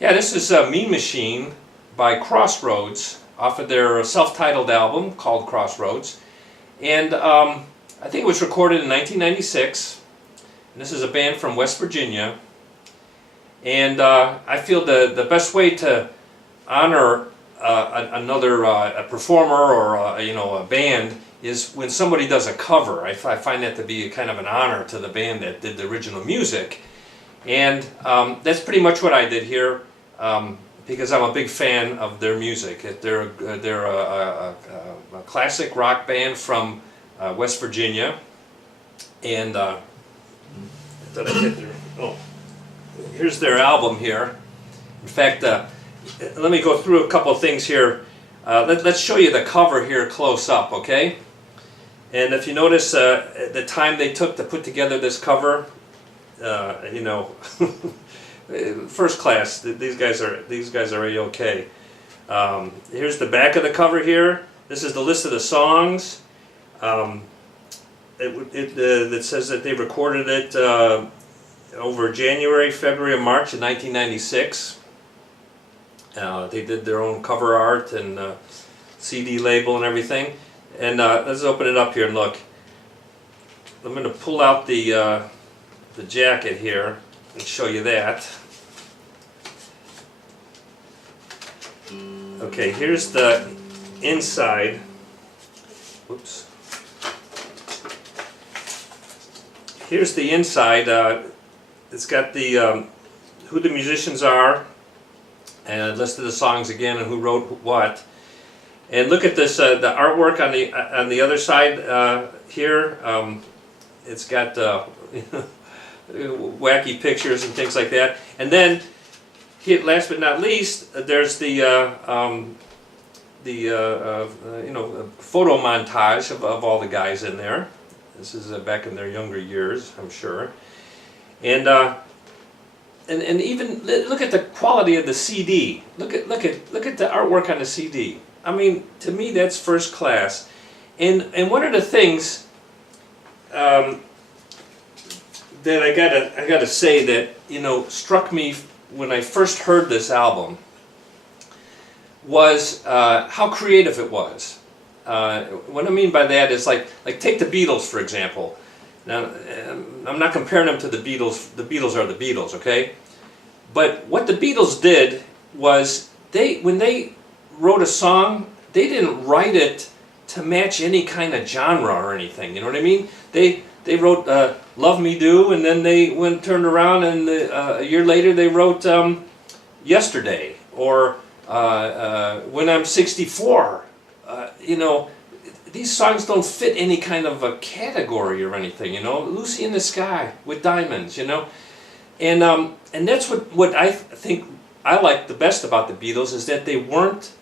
Yeah, this is Mean Machine by Crossroads off of their self-titled album called Crossroads. And I think it was recorded in 1996. And this is a band from West Virginia. And I feel the best way to honor another a performer or a band is when somebody does a cover. I find that to be kind of an honor to the band that did the original music. And that's pretty much what I did here, because I'm a big fan of their music. They're a classic rock band from West Virginia. And did I hit there? Oh, here's their album here. In fact, let me go through a couple of things here. Let's show you the cover here close up, okay? And if you notice the time they took to put together this cover, you know, first class. These guys are A-okay. Here's the back of the cover here. This is the list of the songs. It says that they recorded it over January, February, and March of 1996. They did their own cover art and CD label and everything. And let's open it up here and look. I'm going to pull out the jacket here and show you that. Okay, here's the inside. Whoops. Here's the inside. It's got the who the musicians are, and listed the songs again and who wrote what. And look at this, the artwork on the other side here. It's got wacky pictures and things like that. And then, last but not least, there's the you know, photo montage of all the guys in there. This is back in their younger years, I'm sure. And even look at the quality of the CD. Look at the artwork on the CD. I mean, to me, that's first class. And one of the things that I gotta say that, you know, struck me when I first heard this album was how creative it was. What I mean by that is like take the Beatles, for example. Now, I'm not comparing them to the Beatles. The Beatles are the Beatles, okay? But what the Beatles did was when they wrote a song, they didn't write it to match any kind of genre or anything. You know what I mean? They wrote "Love Me Do," and then they turned around and a year later they wrote "Yesterday" or "When I'm 64." You know, these songs don't fit any kind of a category or anything. You know, "Lucy in the Sky" with diamonds. You know, and that's what I think I like the best about the Beatles is that they weren't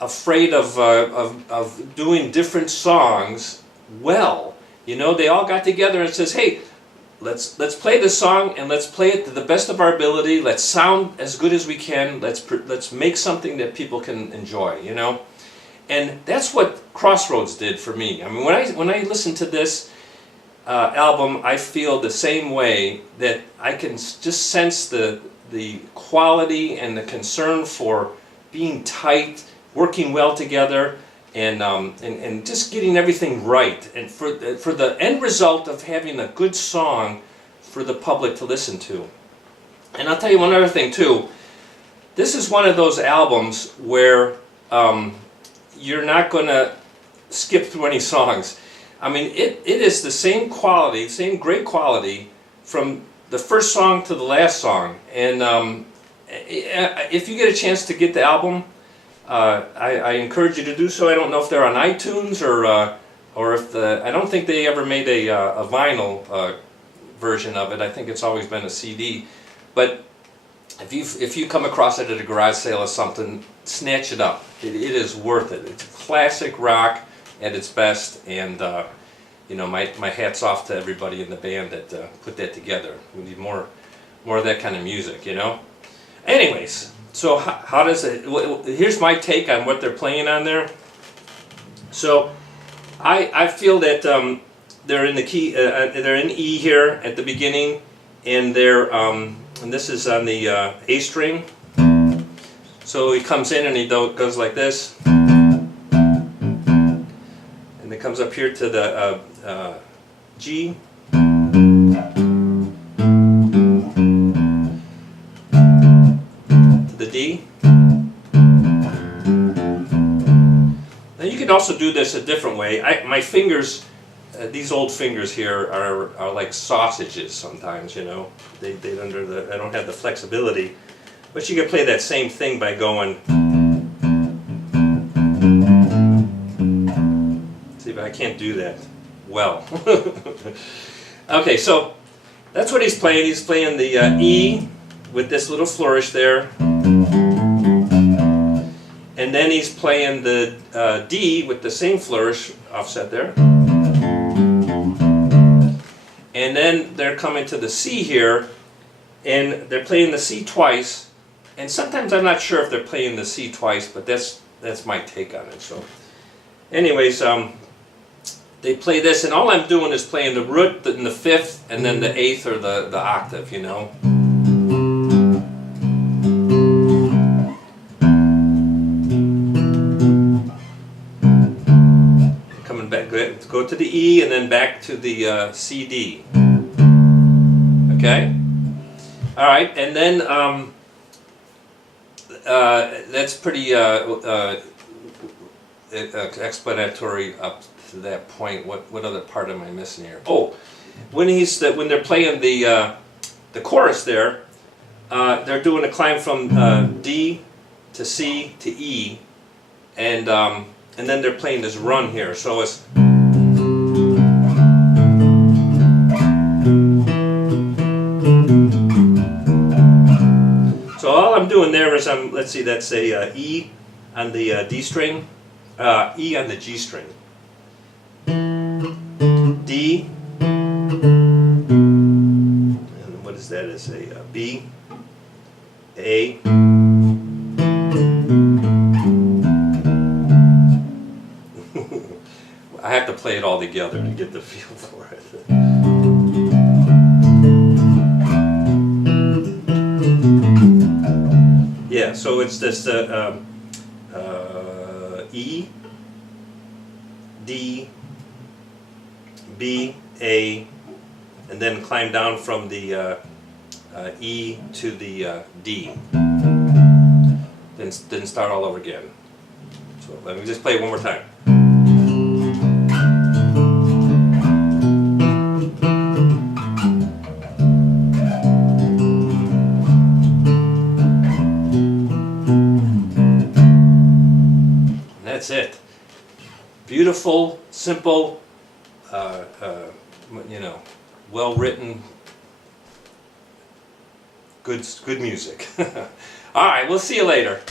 afraid of doing different songs well. You know, they all got together and says, "Hey, let's play this song and let's play it to the best of our ability. Let's sound as good as we can. Let's make something that people can enjoy." You know. And that's what Crossroads did for me. I mean, when I listen to this album, I feel the same way, that I can just sense the quality and the concern for being tight, working well together, and just getting everything right, and for the end result of having a good song for the public to listen to. And I'll tell you one other thing too. This is one of those albums where you're not going to skip through any songs. I mean, it is the same quality, same great quality from the first song to the last song. And if you get a chance to get the album, I encourage you to do so. I don't know if they're on iTunes or if I don't think they ever made a vinyl version of it. I think it's always been a CD. But if you come across it at a garage sale or something, snatch it up. It is worth it. It's classic rock at its best, and you know, my hat's off to everybody in the band that put that together. We need more of that kind of music, you know. Anyways, so how does it? Here's my take on what they're playing on there. So I feel that they're in the key. They're in E here at the beginning, and they're and this is on the A string. So he comes in and he goes like this, and it comes up here to the G, to the D. Now you can also do this a different way. My fingers, these old fingers here are like sausages sometimes. You know, they don't have the flexibility. But you can play that same thing by going. See if I I can't do that well. Okay, so that's what he's playing. He's playing the E with this little flourish there. And then he's playing the D with the same flourish offset there. And then they're coming to the C here, and they're playing the C twice. And sometimes I'm not sure if they're playing the C twice, but that's my take on it. So, anyways, they play this, and all I'm doing is playing the root in the fifth, and then the eighth or the octave, you know. Coming back, go to the E, and then back to the C D. Okay. All right, and then that's pretty explanatory up to that point. What other part am I missing here? Oh, when they're playing the chorus there, they're doing a climb from D to C to E, and then they're playing this run here. So it's all I'm doing there is let's see, that's a E on the D string, E on the G string, D, and what is that? It's a B, A, I have to play it all together to get the feel for it. Yeah, so it's this E, D, B, A, and then climb down from the E to the D. Then start all over again. So let me just play it one more time. That's it. Beautiful, simple, you know, well written, good music. All right, we'll see you later.